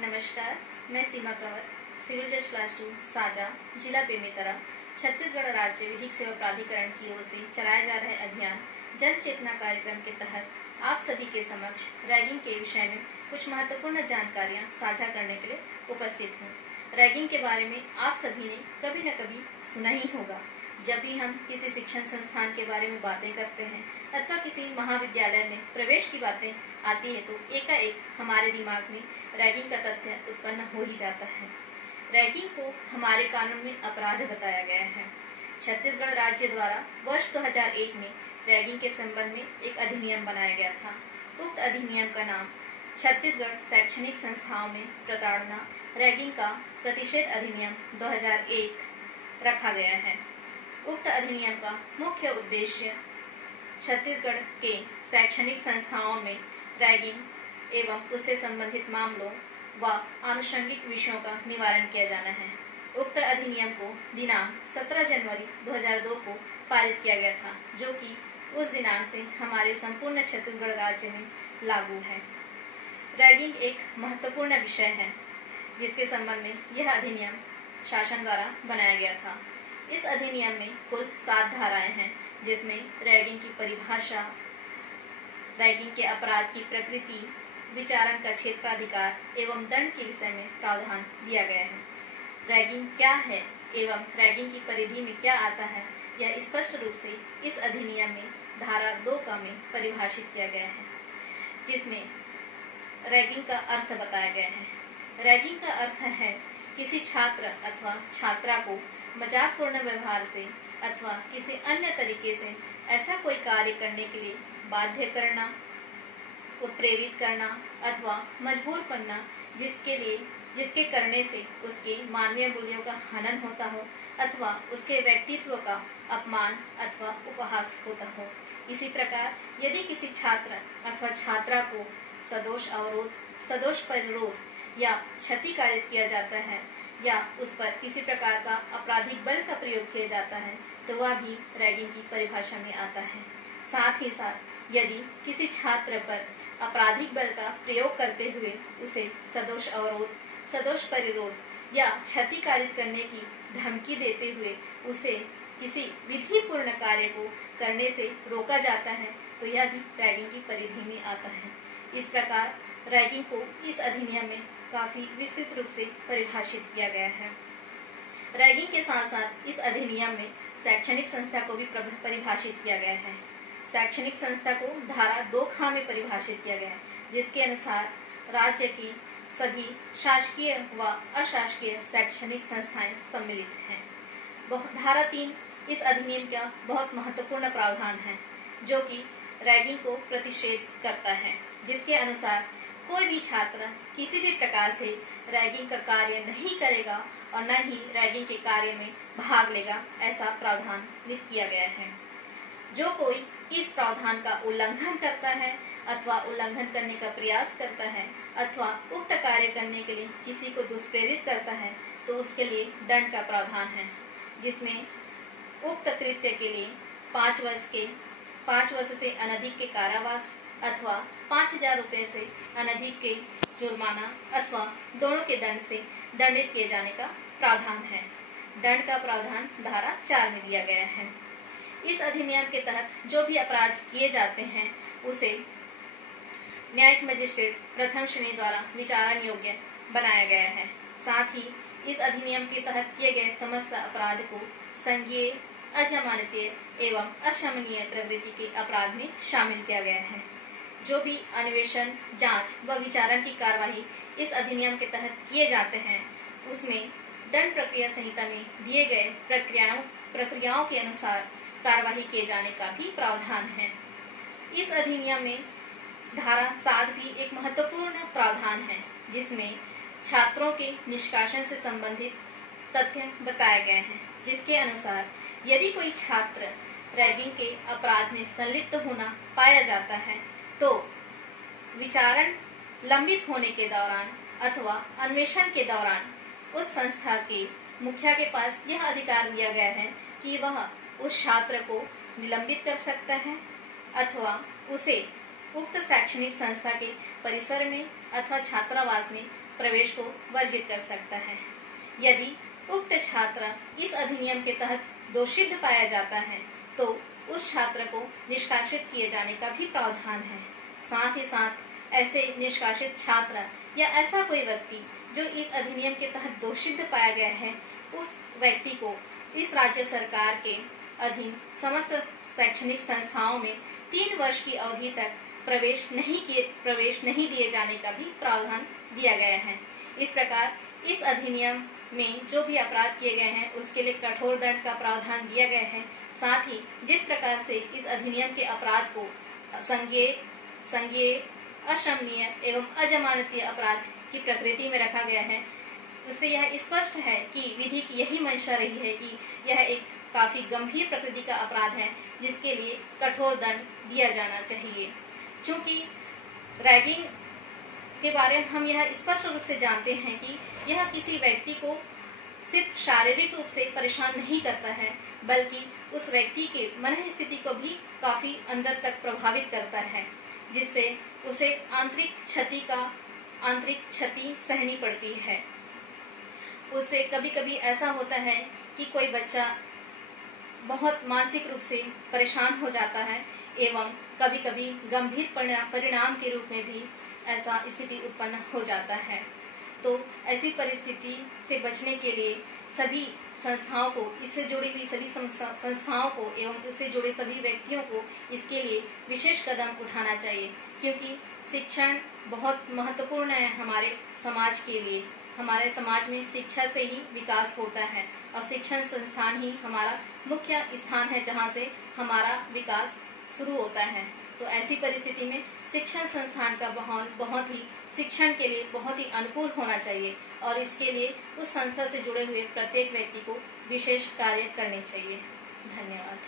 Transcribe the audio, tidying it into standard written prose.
नमस्कार, मैं सीमा कंवर, सिविल जज क्लास 2 साजा, जिला बेमेतरा, छत्तीसगढ़ राज्य विधिक सेवा प्राधिकरण की ओर से चलाया जा रहे अभियान जन चेतना कार्यक्रम के तहत आप सभी के समक्ष रैगिंग के विषय में कुछ महत्वपूर्ण जानकारियां साझा करने के लिए उपस्थित हूँ। रैगिंग के बारे में आप सभी ने कभी न कभी सुना ही होगा। जब भी हम किसी शिक्षण संस्थान के बारे में बातें करते हैं अथवा किसी महाविद्यालय में प्रवेश की बातें आती है तो एकाएक हमारे दिमाग में रैगिंग का तथ्य उत्पन्न हो ही जाता है। रैगिंग को हमारे कानून में अपराध बताया गया है। छत्तीसगढ़ राज्य द्वारा वर्ष 2001 में रैगिंग के संबंध में एक अधिनियम बनाया गया था। उक्त अधिनियम का नाम छत्तीसगढ़ शैक्षणिक संस्थाओं में प्रताड़ना रैगिंग का प्रतिषेध अधिनियम 2001 रखा गया है। उक्त अधिनियम का मुख्य उद्देश्य छत्तीसगढ़ के शैक्षणिक संस्थाओं में रैगिंग एवं उससे संबंधित मामलों व आनुषंगिक विषयों का निवारण किया जाना है। उक्त अधिनियम को दिनांक 17 जनवरी 2002 को पारित किया गया था, जो कि उस दिनांक से हमारे संपूर्ण छत्तीसगढ़ राज्य में लागू है। रैगिंग एक महत्वपूर्ण विषय है जिसके संबंध में यह अधिनियम शासन द्वारा बनाया गया था। इस अधिनियम में कुल 7 धाराएं हैं, जिसमें रैगिंग की परिभाषा, रैगिंग के अपराध की प्रकृति, विचारण का क्षेत्राधिकार एवं दंड के विषय में प्रावधान दिया गया है। रैगिंग क्या है एवं रैगिंग की परिधि में क्या आता है, यह स्पष्ट रूप से इस अधिनियम में धारा 2 का में परिभाषित किया गया है, जिसमें रैगिंग का अर्थ बताया गया है। रैगिंग का अर्थ है किसी छात्र अथवा छात्रा को मजाकपूर्ण व्यवहार से अथवा किसी अन्य तरीके से ऐसा कोई कार्य करने के लिए बाध्य करना, उत्प्रेरित करना अथवा मजबूर करना जिसके करने से उसके मानवीय मूल्यों का हनन होता हो अथवा उसके व्यक्तित्व का अपमान अथवा उपहास होता हो। इसी प्रकार यदि किसी छात्र अथवा छात्रा को सदोष अवरोध, सदोष परिरोध या क्षति कारित किया जाता है या उस पर किसी प्रकार का आपराधिक बल का प्रयोग किया जाता है तो वह भी रैगिंग की परिभाषा में आता है। साथ ही साथ यदि किसी छात्र पर आपराधिक बल का प्रयोग करते हुए उसे सदोष अवरोध, सदोष परिरोध या क्षति कारित करने की धमकी देते हुए उसे किसी विधिपूर्ण कार्य को करने से रोका जाता है तो यह भी रैगिंग की परिधि में आता है। इस प्रकार रैगिंग को इस अधिनियम में काफी विस्तृत रूप से परिभाषित किया गया है। रैगिंग के साथ साथ इस अधिनियम में शैक्षणिक संस्था को भी परिभाषित किया गया है। शैक्षणिक संस्था को धारा 2 ख में परिभाषित किया गया है, जिसके अनुसार राज्य की सभी शासकीय व अशासकीय शैक्षणिक संस्थाएं सम्मिलित हैं। धारा 3 इस अधिनियम का बहुत महत्वपूर्ण प्रावधान है, जो कि रैगिंग को प्रतिषेध करता है, जिसके अनुसार कोई भी छात्र किसी भी प्रकार से रैगिंग का कार्य नहीं करेगा और न ही रैगिंग के कार्य में भाग लेगा, ऐसा प्रावधान किया गया है। जो कोई इस प्रावधान का उल्लंघन करता है अथवा उल्लंघन करने का प्रयास करता है अथवा उक्त कार्य करने के लिए किसी को दुष्प्रेरित करता है तो उसके लिए दंड का प्रावधान है, जिसमें उक्त कृत्य के लिए 5 वर्ष से अनधिक के कारावास अथवा 5,000 रुपये से अनधिक के जुर्माना अथवा दोनों के दंड से दंडित किए जाने का प्रावधान है। दंड का प्रावधान धारा 4 में दिया गया है। इस अधिनियम के तहत जो भी अपराध किए जाते हैं उसे न्यायिक मजिस्ट्रेट प्रथम श्रेणी द्वारा विचारण योग्य बनाया गया है। साथ ही इस अधिनियम के तहत किए गए समस्त अपराध को संज्ञेय, अजमानतीय एवं अशमनीय प्रवृत्ति के अपराध में शामिल किया गया है। जो भी अन्वेषण, जांच व विचारण की कार्यवाही इस अधिनियम के तहत किए जाते हैं उसमें दंड प्रक्रिया संहिता में दिए गए प्रक्रियाओं के अनुसार कार्यवाही किए जाने का भी प्रावधान है। इस अधिनियम में धारा 7 भी एक महत्वपूर्ण प्रावधान है, जिसमें छात्रों के निष्कासन से संबंधित तथ्य बताए गए हैं, जिसके अनुसार यदि कोई छात्र रैगिंग के अपराध में संलिप्त होना पाया जाता है तो विचारण लंबित होने के दौरान अथवा अन्वेषण के दौरान उस संस्था के मुखिया के पास यह अधिकार दिया गया है कि वह उस छात्र को निलंबित कर सकता है अथवा उसे उक्त शैक्षणिक संस्था के परिसर में अथवा छात्रावास में प्रवेश को वर्जित कर सकता है। यदि उक्त छात्र इस अधिनियम के तहत दोषित पाया जाता है तो उस छात्र को निष्कासित किए जाने का भी प्रावधान है। साथ ही साथ ऐसे निष्कासित छात्र या ऐसा कोई व्यक्ति जो इस अधिनियम के तहत दोषित पाया गया है, उस व्यक्ति को इस राज्य सरकार के अधीन समस्त शैक्षणिक संस्थाओं में 3 वर्ष की अवधि तक प्रवेश नहीं दिए जाने का भी प्रावधान दिया गया है। इस प्रकार इस अधिनियम में जो भी अपराध किए गए हैं उसके लिए कठोर दंड का प्रावधान दिया गया है। साथ ही जिस प्रकार से इस अधिनियम के अपराध को संज्ञेय, अशमनीय एवं अजमानतीय अपराध की प्रकृति में रखा गया है, उससे यह स्पष्ट है कि विधि की यही मंशा रही है कि यह एक काफी गंभीर प्रकृति का अपराध है जिसके लिए कठोर दंड दिया जाना चाहिए। चूंकि रैगिंग के बारे में हम यह स्पष्ट रूप से जानते हैं कि यह किसी व्यक्ति को सिर्फ शारीरिक रूप से परेशान नहीं करता है, बल्कि उस व्यक्ति के मन स्थिति को भी काफी अंदर तक प्रभावित करता है, जिससे उसे आंतरिक क्षति सहनी पड़ती है। उससे कभी कभी ऐसा होता है कि कोई बच्चा बहुत मानसिक रूप से परेशान हो जाता है एवं कभी कभी गंभीर परिणाम के रूप में भी ऐसा स्थिति उत्पन्न हो जाता है। तो ऐसी परिस्थिति से बचने के लिए सभी संस्थाओं को, इससे जुड़ी हुई सभी संस्थाओं को एवं उससे जुड़े सभी व्यक्तियों को इसके लिए विशेष कदम उठाना चाहिए, क्योंकि शिक्षण बहुत महत्वपूर्ण है हमारे समाज के लिए। हमारे समाज में शिक्षा से ही विकास होता है और शिक्षण संस्थान ही हमारा मुख्य स्थान है जहाँ से हमारा विकास शुरू होता है। तो ऐसी परिस्थिति में शिक्षण संस्थान का माहौल शिक्षण के लिए बहुत ही अनुकूल होना चाहिए और इसके लिए उस संस्था से जुड़े हुए प्रत्येक व्यक्ति को विशेष कार्य करने चाहिए। धन्यवाद।